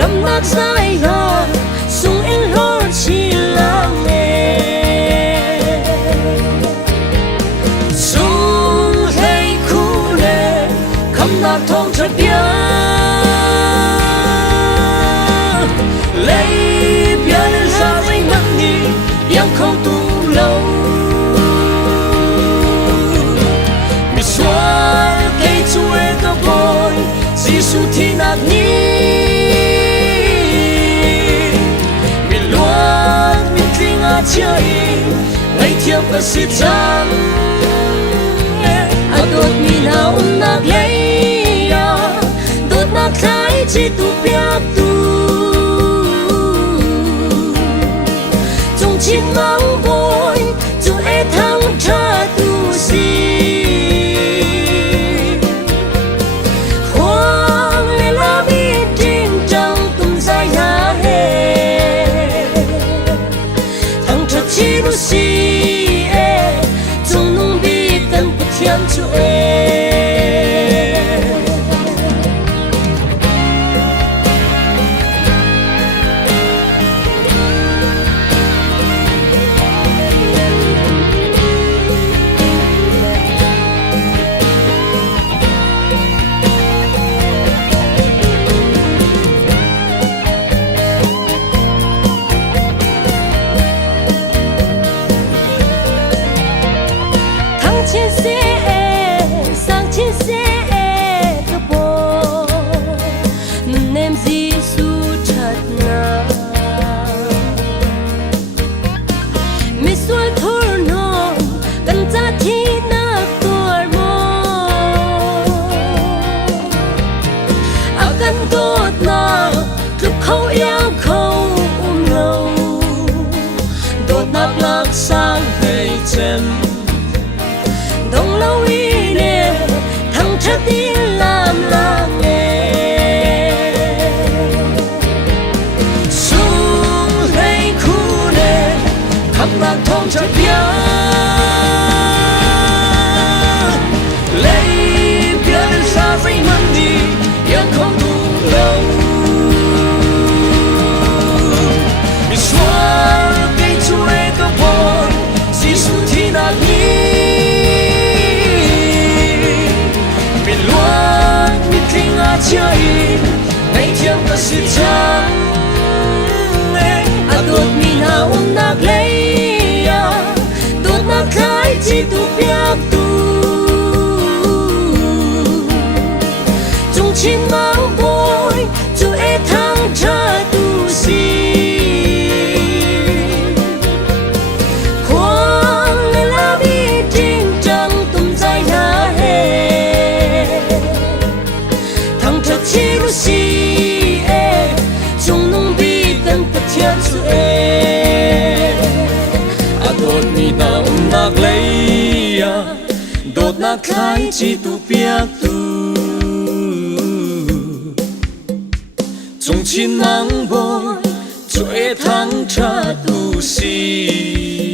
Lâm nát dài gò sung in lor chi lang sung hay khu lệ khăm nát thong chợt bia lấy bia lên ra dây mắt đi yang không tu lâu mi xóa cây chuối có bồi Giêsu thì nát ní chơi ngày thiệp và sự trắng đột mi nào nạc lấy đột nạc thái chỉ tu biết tu trong chín mắng vội dù e thăng cha tu si khoang lên lá biết trên trăng tung dài hà hê chỉ đủ xí trong nung bi tân bất thiên chúa khâu yêu khâu lâu đột nát lạc sang hay chân đông lâu y nè thằng chất đi làm là nghề xuống hay khu nè khắp lạc thông chợt bia lấy bia ra dây mắt đi yêu không đủ lâu Giêsu thì nát ní mình luôn mình kinh ngạc chơi ngày thiệp và sự trắng đột mình nào nạc lấy đột nạc khai chỉ tu biết tu trong chín mắng vội dù e thăng cha tu si chỉ đủ xí trong nung bi tân bất thiên chúa đột mi nào nạc lấy đột nạc khai chỉ tu biết tu trong chín nắng bồi chúa thắng cha tu xí